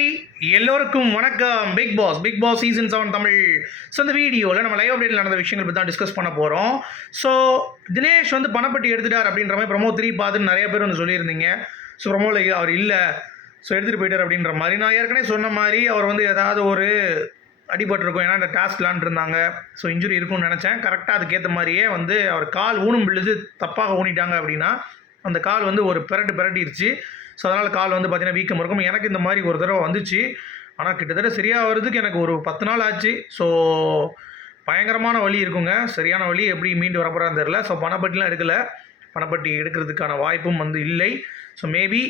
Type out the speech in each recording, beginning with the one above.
Hi எல்லோருக்கும் வணக்கம். Big Boss Big Boss season seven Tamil. So இந்த வீடியோவில் நம்ம லைவ் அப்டேட்டில் நடந்த விஷயங்கள் பற்றி தான் டிஸ்கஸ் பண்ண போகிறோம் ஸோ தினேஷ் வந்து பணப்பட்டி எடுத்துட்டார் அப்படின்ற மாதிரி ப்ரமோ த்ரீ பார்த்துன்னு நிறைய பேர் வந்து சொல்லியிருந்தீங்க. ஸோ ப்ரமோவில் அவர் இல்லை. ஸோ எடுத்துகிட்டு போயிட்டார் அப்படின்ற மாதிரி. நான் ஏற்கனவே சொன்ன மாதிரி அவர் வந்து ஏதாவது ஒரு அடிபட்டிருக்கும். ஏன்னா இந்த டாஸ்க் இருந்தாங்க. ஸோ இன்ஜுரி இருக்கும்னு நினச்சேன். கரெக்டாக அதுக்கேற்ற மாதிரியே வந்து அவர் கால் ஊனும் விழுது தப்பாக ஊனிட்டாங்க அப்படின்னா அந்த கால் வந்து ஒரு பிரட்டு பிரட்டிருச்சு. ஸோ அதனால் கால் வந்து பார்த்தீங்கன்னா வீக்கம் இருக்கும். எனக்கு இந்த மாதிரி ஒரு தடவை வந்துச்சு. ஆனால் கிட்டத்தட்ட சரியாக வர்றதுக்கு எனக்கு ஒரு பத்து நாள் ஆச்சு. ஸோ பயங்கரமான வழி இருக்குங்க. சரியான வழி எப்படி மீண்டு வரப்போகிறான்னு தெரில ஸோ பணப்பட்டிலாம் எடுக்கலை. பணப்பட்டி எடுக்கிறதுக்கான வாய்ப்பும் வந்து இல்லை. ஸோ மேபி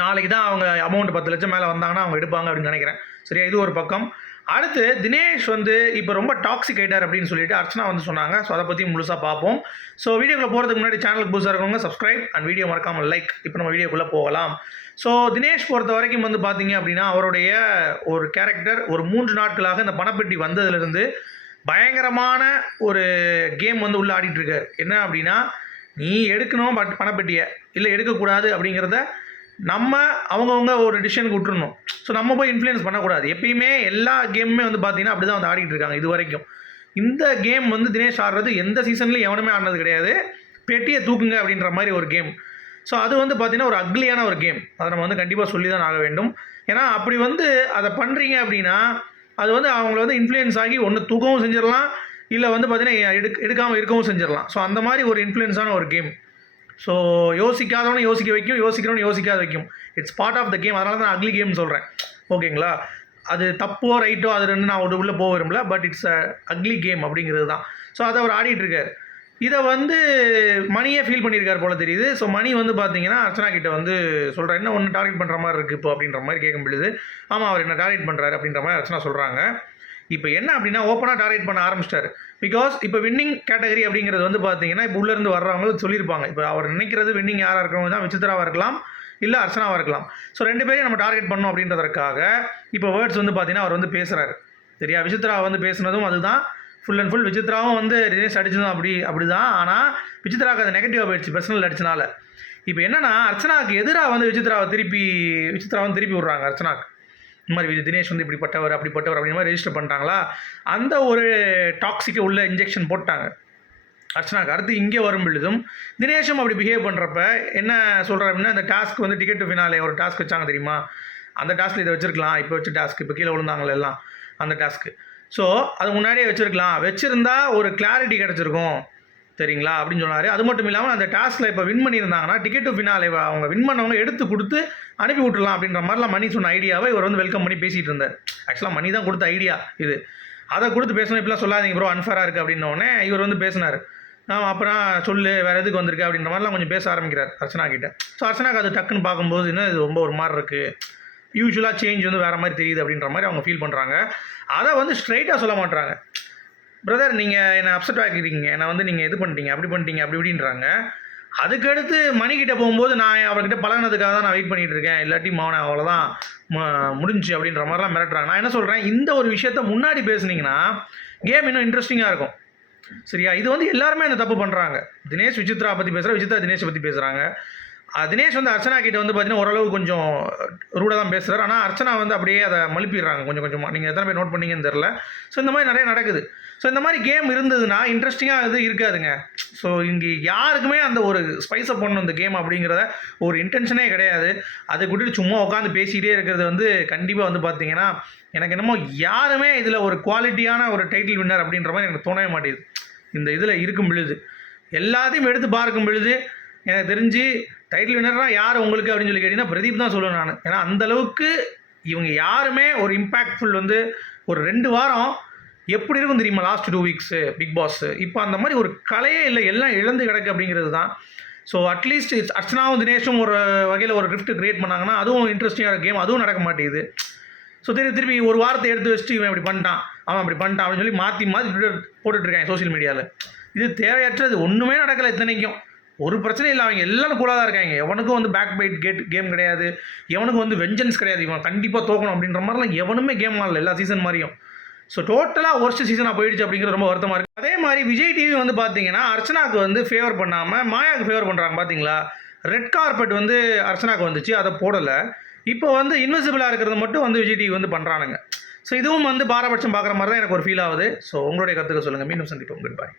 நாளைக்கு தான் அவங்க அமௌண்ட் பத்து லட்சம் மேலே வந்தாங்கன்னா அவங்க எடுப்பாங்க அப்படின்னு நினைக்கிறேன். சரியா? இது ஒரு பக்கம். அடுத்து தினேஷ் வந்து இப்போ ரொம்ப டாக்ஸிக் ஆகிட்டார் அப்படின்னு சொல்லிட்டு அர்ச்சனா வந்து சொன்னாங்க. ஸோ அதை பற்றி முழுசாக பார்ப்போம். ஸோ வீடியோக்குள்ளே போகிறதுக்கு முன்னாடி சேனலுக்கு புதுசாக இருக்கவங்க சப்ஸ்கிரைப் அண்ட் வீடியோ மறக்காமல் லைக் இப்போ நம்ம வீடியோக்குள்ளே போகலாம். ஸோ தினேஷ் பொறுத்த வரைக்கும் வந்து பார்த்தீங்க அப்படின்னா அவருடைய ஒரு கேரக்டர் ஒரு மூன்று நாட்களாக இந்த பணப்பெட்டி வந்ததுலேருந்து பயங்கரமான ஒரு கேம் வந்து உள்ளே ஆடிட்டுருக்கார் என்ன அப்படின்னா நீ எடுக்கணும் பட் பணப்பெட்டியை. இல்லை எடுக்கக்கூடாது அப்படிங்கிறத நம்ம அவங்கவுங்க ஒரு டிசிஷனுக்கு விட்டுருணும் ஸோ நம்ம போய் இன்ஃப்ளூயன்ஸ் பண்ணக்கூடாது. எப்பயுமே எல்லா கேமுமே வந்து பார்த்தீங்கன்னா அப்படி தான் வந்து ஆடிட்டு இருக்காங்க இது வரைக்கும். இந்த கேம் வந்து தினேஷ் ஆடுறது எந்த சீசன்லையும் எவனுமே ஆடினது கிடையாது. பெட்டியை தூக்குங்க அப்படின்ற மாதிரி ஒரு கேம் ஸோ அது வந்து பார்த்தீங்கன்னா ஒரு அக்லியான ஒரு கேம் அதை நம்ம வந்து கண்டிப்பாக சொல்லி தான் ஆக வேண்டும். ஏன்னா அப்படி வந்து அதை பண்ணுறீங்க அப்படின்னா அது வந்து அவங்கள வந்து இன்ஃப்ளூயன்ஸ் ஆகி ஒன்று தூக்கவும் செஞ்சிடலாம். இல்லை வந்து பார்த்தீங்கன்னா எடுக்க எடுக்காமல் இருக்கவும் செஞ்சிடலாம். ஸோ அந்த மாதிரி ஒரு இன்ஃப்ளூயன்ஸான ஒரு கேம் ஸோ யோசிக்காதவனை யோசிக்க வைக்கும் யோசிக்கிறவனை யோசிக்காத வைக்கும். It's part of the game அதனால தான் அக்லி கேம் சொல்கிறேன் ஓகேங்களா? அது தப்போ ரைட்டோ அது ரெண்டு நான் ஒரு உள்ளே போக விரும்பல but it's a ugly game அப்படிங்கிறது தான். ஸோ அதை அவர் ஆடிட்டுருக்கார் இதை வந்து மணியே ஃபீல் பண்ணியிருக்கார் போல தெரியுது. ஸோ மணி வந்து பார்த்தீங்கன்னா அர்ச்சனா கிட்ட வந்து சொல்கிறேன் என்ன ஒன்று டார்கெட் பண்ணுற மாதிரி இருக்குது இப்போ? அப்படின்ற மாதிரி கேட்க முடியுது ஆமாம் அவர் என்ன டார்கெட் பண்ணுறாரு அப்படின்ற மாதிரி அர்ச்சனா சொல்கிறாங்க இப்போ என்ன அப்படின்னா ஓப்பனாக டார்கெட் பண்ண ஆரம்பிச்சிட்டாரு. பிகாஸ் இப்போ வின்னிங் கேட்டகரி அப்படிங்கிறது வந்து பார்த்தீங்கன்னா இப்போ உள்ளேருந்து வர்றவங்களுக்கு சொல்லியிருப்பாங்க. இப்போ அவர் நினைக்கிறது வின்னிங் யாராக இருக்கிறவங்க தான் விசித்திராவாக இருக்கலாம் இல்லை அர்ச்சனாவாக இருக்கலாம். ஸோ ரெண்டு பேரையும் நம்ம டார்கெட் பண்ணோம் அப்படின்றதற்காக இப்போ வேர்ட்ஸ் வந்து பார்த்தீங்கன்னா அவர் வந்து பேசுகிறாரு சரியா? விசித்ரா வந்து பேசுனதும் அதுதான். ஃபுல் அண்ட் ஃபுல் விசித்ராவும் வந்து ரிலேஸ் அடிச்சதும் அப்படி அப்படி தான் ஆனால் விசித்ராவுக்கு அது நெகட்டிவாக போயிடுச்சு பர்சனல் அடிச்சனால. இப்போ என்னென்னா அர்ச்சனாவுக்கு எதிராக வந்து விசித்ராவை திருப்பி விசித்ரா வந்து திருப்பி விட்றாங்க அர்ச்சனாக்கு. இந்த மாதிரி தினேஷ் வந்து இப்படிப்பட்டவர் அப்படிப்பட்டவர் அப்படின்ற மாதிரி ரெஜிஸ்டர் பண்ணிட்டாங்களா? அந்த ஒரு டாக்ஸிக்கை உள்ள இன்ஜெக்ஷன் போட்டாங்க. அர்ச்சனாக்கு அடுத்து இங்கே வரும் பொழுதும் தினேஷும் அப்படி பிஹேவ் பண்ணுறப்ப என்ன சொல்கிறார் அப்படின்னா அந்த டாஸ்க் வந்து டிக்கெட் டு ஃபினாலே ஒரு டாஸ்க் வச்சாங்க தெரியுமா? அந்த டாஸ்க்கில் இதை வச்சுருக்கலாம். இப்போ வச்ச டாஸ்க் இப்போ கீழே விழுந்தாங்களே எல்லாம் அந்த டாஸ்க்கு ஸோ அது முன்னாடியே வச்சுருக்கலாம். வச்சுருந்தா ஒரு கிளாரிட்டி கிடச்சிருக்கும். சரிங்களா அப்படின்னு சொன்னார். அது மட்டும் இல்லாமல் அந்த டாஸ்கில் இப்போ வின் பண்ணியிருந்தாங்கன்னா டிக்கெட் டு ஃபினாலே அவங்க வின் பண்ணவங்க எடுத்து கொடுத்து அனுப்பி விட்டுலாம் அப்படின்ற மாதிரிலாம் மணி சொன்ன ஐடியாவை இவர் வந்து வெல்கம் பண்ணி பேசிகிட்டு இருந்தார். ஆக்சுவலாக மணி தான் கொடுத்த ஐடியா இது. அதை கொடுத்து பேசணும் இப்படிலாம் சொல்லாதீங்க ப்ரோ அன்ஃபேராக இருக்குது அப்படின்னோடனே இவர் வந்து பேசினார். நான் அப்புறம் சொல்லு வேறு எதுக்கு வந்திருக்கு? அப்படின்ற மாதிரிலாம் கொஞ்சம் பேச ஆரம்பிக்கிறார் அர்ச்சனா கிட்ட. ஸோ அர்ச்சனாக்கு அது டக்குன்னு பார்க்கும்போது என்ன இது ரொம்ப ஒரு மாதிரி இருக்குது யூஸ்வலாக சேஞ்ச் வந்து வேறு மாதிரி தெரியுது அப்படின்ற மாதிரி அவங்க ஃபீல் பண்ணுறாங்க அதை வந்து ஸ்ட்ரைட்டாக சொல்ல மாட்டுறாங்க பிரதர் நீங்கள் என்னை அப்செட் ஆக்கிட்டீங்க. என்னை வந்து நீங்கள் இது பண்ணிட்டீங்க அப்படி பண்ணிட்டீங்க அப்படி இப்படின்றாங்க. அதுக்கடுத்து மணிக்கிட்ட போகும்போது நான் அவர்கிட்ட பழகினதுக்காக தான் நான் வெயிட் பண்ணிகிட்டு இருக்கேன். இல்லாட்டி மவனை அவ்வளோதான் முடிஞ்சு முடிஞ்சுச்சு அப்படின்ற மாதிரிலாம் மிரட்டுறாங்க. நான் என்ன சொல்கிறேன் இந்த ஒரு விஷயத்த முன்னாடி பேசுனீங்கன்னா கேம் இன்னும் இன்ட்ரெஸ்டிங்காக இருக்கும். சரியா? இது வந்து எல்லாருமே இந்த தப்பு பண்ணுறாங்க தினேஷ் விசித்ரா பற்றி பேசுகிறா விசித்ரா தினேஷ் பற்றி பேசுகிறாங்க தினேஷ் வந்து அர்ச்சனா கிட்ட வந்து பார்த்தீங்கன்னா ஓரளவு கொஞ்சம் ரூடாக தான் பேசுகிறார் ஆனால் அர்ச்சனா வந்து அப்படியே அதை மழுப்பிடுறாங்க. கொஞ்சம் கொஞ்சமாக நீங்கள் எத்தனை பேர் நோட் பண்ணீங்கன்னு தெரில ஸோ இந்த மாதிரி நிறைய நடக்குது. ஸோ இந்த மாதிரி கேம் இருந்ததுன்னா இன்ட்ரெஸ்டிங்காக இது இருக்காதுங்க. ஸோ இங்கே யாருக்குமே அந்த ஒரு ஸ்பைஸை பண்ணணும் இந்த கேம் அப்படிங்கிறத ஒரு இன்டென்ஷனே கிடையாது. அதை கூட்டிட்டு சும்மா உட்காந்து பேசிகிட்டே இருக்கிறது வந்து கண்டிப்பாக வந்து பார்த்தீங்கன்னா எனக்கு என்னமோ யாருமே இதில் ஒரு குவாலிட்டியான ஒரு டைட்டில் வின்னர் அப்படின்ற மாதிரி எனக்கு தோணவே மாட்டேங்குது. இந்த இதில் இருக்கும் பொழுது எல்லாத்தையும் எடுத்து பார்க்கும் பொழுது எனக்கு தெரிஞ்சு டைட்டில் வின்னர்னா யார் உங்களுக்கு அப்படின்னு சொல்லி கேட்டிங்கன்னா பிரதீப் தான் சொல்லுவேன் நான். ஏன்னா அந்தளவுக்கு இவங்க யாருமே ஒரு இம்பேக்ட்ஃபுல் வந்து ஒரு ரெண்டு வாரம் எப்படி இருக்கும் தெரியுமா last two weeks Big Boss இப்போ அந்த மாதிரி ஒரு கலையே இல்லை எல்லாம் இழந்து கிடக்கு அப்படிங்கிறது தான். ஸோ அட்லீஸ்ட் அர்ச்சனாவும் தினேஷும் ஒரு வகையில் ஒரு கிஃப்ட் கிரியேட் பண்ணாங்கன்னா அதுவும் இன்ட்ரெஸ்டிங்காக கேம் அதுவும் நடக்க மாட்டேங்குது. ஸோ திருப்பி திருப்பி ஒரு வாரத்தை எடுத்து வச்சுட்டு இவன் இப்படி பண்ணிட்டான் அவன் அப்படி பண்ணிட்டான் அப்படின்னு சொல்லி மாற்றி மாற்றி போட்டுட்ருக்காங்க சோஷியல் மீடியாவில் இது தேவையற்றது ஒன்றுமே நடக்கலை இத்தனைக்கும். ஒரு பிரச்சனையும் இல்லை அவங்க எல்லாரும் கூலாக தான் இருக்காங்க. எவனுக்கும் வந்து பேக் பைட் கேட் கேம் கிடையாது. எவனுக்கும் வந்து வெஞ்சன்ஸ் கிடையாது. இவன் கண்டிப்பாக தோக்கணும் அப்படின்ற மாதிரிலாம் எவனுமே கேம் ஆடல எல்லா சீசன் மாதிரியும் ஸோ டோட்டலாக ஒர்ஸ்ட் சீசனாக போயிடுச்சு அப்படிங்கிறது ரொம்ப வருத்தமாக இருக்குது அதே மாதிரி விஜய் டிவி வந்து பார்த்தீங்கன்னா அர்ச்சனாக்கு வந்து ஃபேவர் பண்ணாமல் மாயாவுக்கு ஃபேவர் பண்ணுறாங்க பார்த்தீங்களா ரெட் கார்பெட் வந்து அர்ச்சனாக்கு வந்துச்சு அதை போடலை. இப்போ வந்து இன்விசிபிளாக இருக்கிறது மட்டும் வந்து விஜய் டிவி வந்து பண்ணுறானுங்க ஸோ இதுவும் வந்து பாரபட்சம் பார்க்குற மாதிரி தான் எனக்கு ஒரு ஃபீல் ஆகுது. ஸோ உங்களுடைய கருத்துக்கள் சொல்லுங்கள் மீண்டும் சந்திப்போம். குட் பாய்